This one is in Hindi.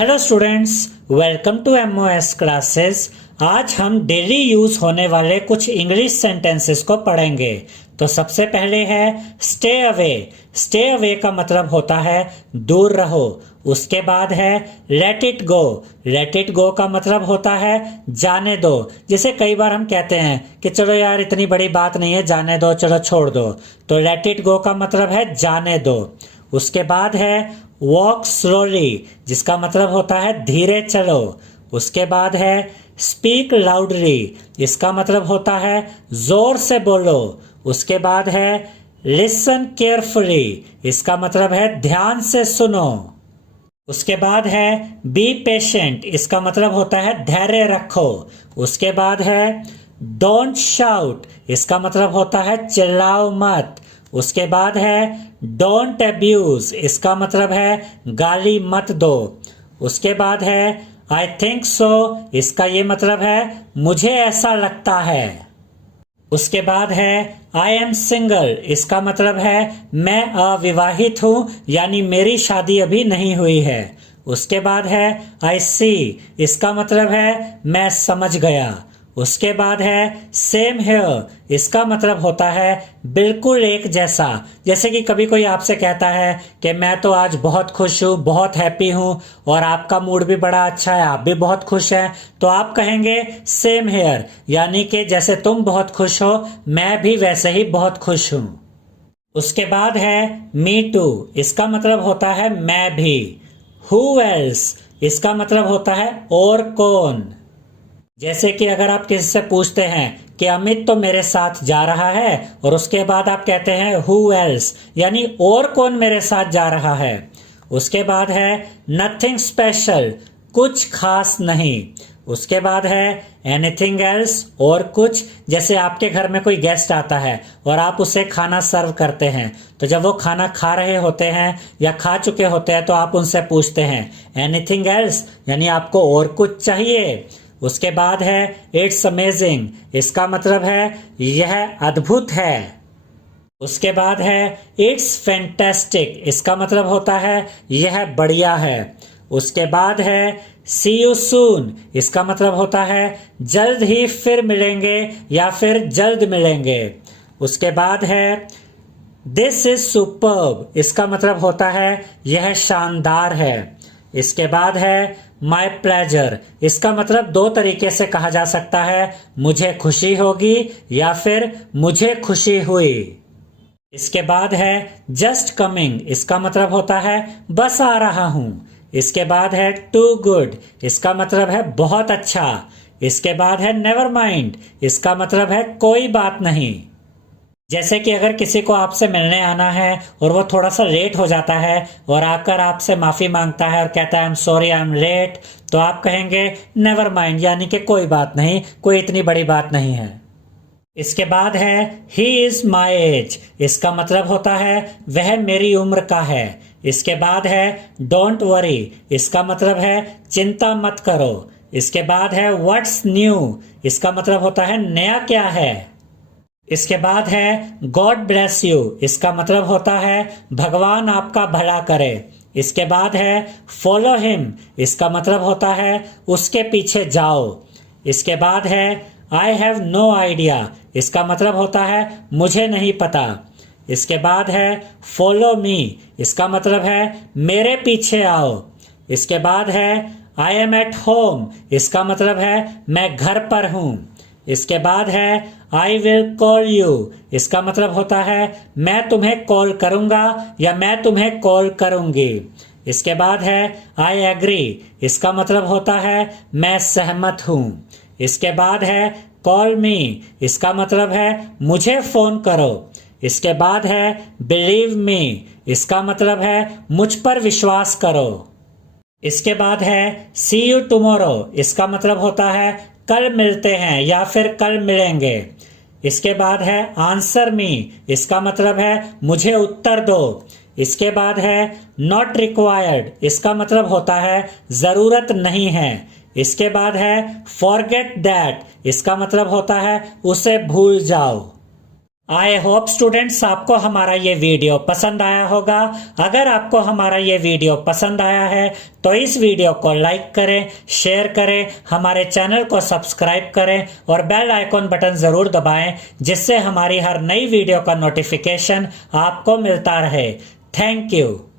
Hello students, welcome to MOS classes. आज हम डेली यूज होने वाले कुछ इंग्लिश सेंटेंसेस को पढ़ेंगे। तो सबसे पहले है स्टे अवे। स्टे अवे का मतलब होता है दूर रहो। उसके बाद है let it go. Let it go का मतलब होता है जाने दो। जैसे कई बार हम कहते हैं कि चलो यार इतनी बड़ी बात नहीं है, जाने दो, चलो छोड़ दो। तो लेट इट गो का मतलब है जाने दो। उसके बाद है वॉक स्लोली, जिसका मतलब होता है धीरे चलो। उसके बाद है स्पीक लाउडली, इसका मतलब होता है जोर से बोलो। उसके बाद है लिसन केयरफुली, इसका मतलब है ध्यान से सुनो। उसके बाद है बी पेशेंट, इसका मतलब होता है धैर्य रखो। उसके बाद है डोंट शाउट, इसका मतलब होता है चिल्लाओ मत। उसके बाद है डोंट अब्यूज, इसका मतलब है गाली मत दो। उसके बाद है आई थिंक सो, इसका ये मतलब है मुझे ऐसा लगता है। उसके बाद है आई एम सिंगल, इसका मतलब है मैं अविवाहित हूं, यानी मेरी शादी अभी नहीं हुई है। उसके बाद है आई सी, इसका मतलब है मैं समझ गया। उसके बाद है सेम हेयर, इसका मतलब होता है बिल्कुल एक जैसा। जैसे कि कभी कोई आपसे कहता है कि मैं तो आज बहुत खुश हूँ, बहुत हैप्पी हूँ, और आपका मूड भी बड़ा अच्छा है, आप भी बहुत खुश हैं, तो आप कहेंगे सेम हेयर, यानी कि जैसे तुम बहुत खुश हो मैं भी वैसे ही बहुत खुश हूँ। उसके बाद है मी टू, इसका मतलब होता है मैं भी। हु एल्स, इसका मतलब होता है और कौन। जैसे कि अगर आप किसी से पूछते हैं कि अमित तो मेरे साथ जा रहा है, और उसके बाद आप कहते हैं हु एल्स, यानी और कौन मेरे साथ जा रहा है। उसके बाद है नथिंग स्पेशल, कुछ खास नहीं। उसके बाद है एनीथिंग एल्स, और कुछ। जैसे आपके घर में कोई गेस्ट आता है और आप उसे खाना सर्व करते हैं, तो जब वो खाना खा रहे होते हैं या खा चुके होते हैं तो आप उनसे पूछते हैं एनीथिंग एल्स, यानी आपको और कुछ चाहिए। उसके बाद है इट्स अमेजिंग, इसका मतलब है यह अद्भुत है। उसके बाद है इट्स फैंटास्टिक, इसका मतलब होता है यह बढ़िया है। उसके बाद है सी यू सून, इसका मतलब होता है जल्द ही फिर मिलेंगे या फिर जल्द मिलेंगे। उसके बाद है दिस इज सुपर्ब, इसका मतलब होता है यह शानदार है। इसके बाद है माई प्लेजर, इसका मतलब दो तरीके से कहा जा सकता है, मुझे खुशी होगी या फिर मुझे खुशी हुई। इसके बाद है जस्ट कमिंग, इसका मतलब होता है बस आ रहा हूं। इसके बाद है टू गुड, इसका मतलब है बहुत अच्छा। इसके बाद है नेवर माइंड, इसका मतलब है कोई बात नहीं। जैसे कि अगर किसी को आपसे मिलने आना है और वो थोड़ा सा लेट हो जाता है और आकर आपसे माफी मांगता है और कहता है I am sorry I am late, तो आप कहेंगे नेवर माइंड, यानी कि कोई बात नहीं, कोई इतनी बड़ी बात नहीं है। इसके बाद है ही इज माई एज, इसका मतलब होता है वह मेरी उम्र का है। इसके बाद है डोंट वरी, इसका मतलब है चिंता मत करो। इसके बाद है व्हाट्स न्यू, इसका मतलब होता है नया क्या है। इसके बाद है गॉड ब्लेस यू, इसका मतलब होता है भगवान आपका भला करे। इसके बाद है फॉलो हिम, इसका मतलब होता है उसके पीछे जाओ। इसके बाद है आई हैव नो आइडिया, इसका मतलब होता है मुझे नहीं पता। इसके बाद है फॉलो मी, इसका मतलब है मेरे पीछे आओ। इसके बाद है आई एम एट होम, इसका मतलब है मैं घर पर हूं। इसके बाद है आई विल कॉल यू, इसका मतलब होता है मैं तुम्हें कॉल करूंगा या मैं तुम्हें कॉल करूंगी। इसके बाद है आई एग्री, इसका मतलब होता है मैं सहमत हूं। इसके बाद है कॉल मी, इसका मतलब है मुझे फोन करो। इसके बाद है बिलीव मी, इसका मतलब है मुझ पर विश्वास करो। इसके बाद है सी यू टुमारो, इसका मतलब होता है कल मिलते हैं या फिर कल मिलेंगे। इसके बाद है आंसर मी, इसका मतलब है मुझे उत्तर दो। इसके बाद है नॉट रिक्वायर्ड, इसका मतलब होता है जरूरत नहीं है। इसके बाद है फॉरगेट दैट, इसका मतलब होता है उसे भूल जाओ। आई होप स्टूडेंट्स आपको हमारा ये वीडियो पसंद आया होगा। अगर आपको हमारा ये वीडियो पसंद आया है तो इस वीडियो को लाइक करें, शेयर करें, हमारे चैनल को सब्सक्राइब करें और बेल आइकॉन बटन ज़रूर दबाएं, जिससे हमारी हर नई वीडियो का नोटिफिकेशन आपको मिलता रहे। Thank you.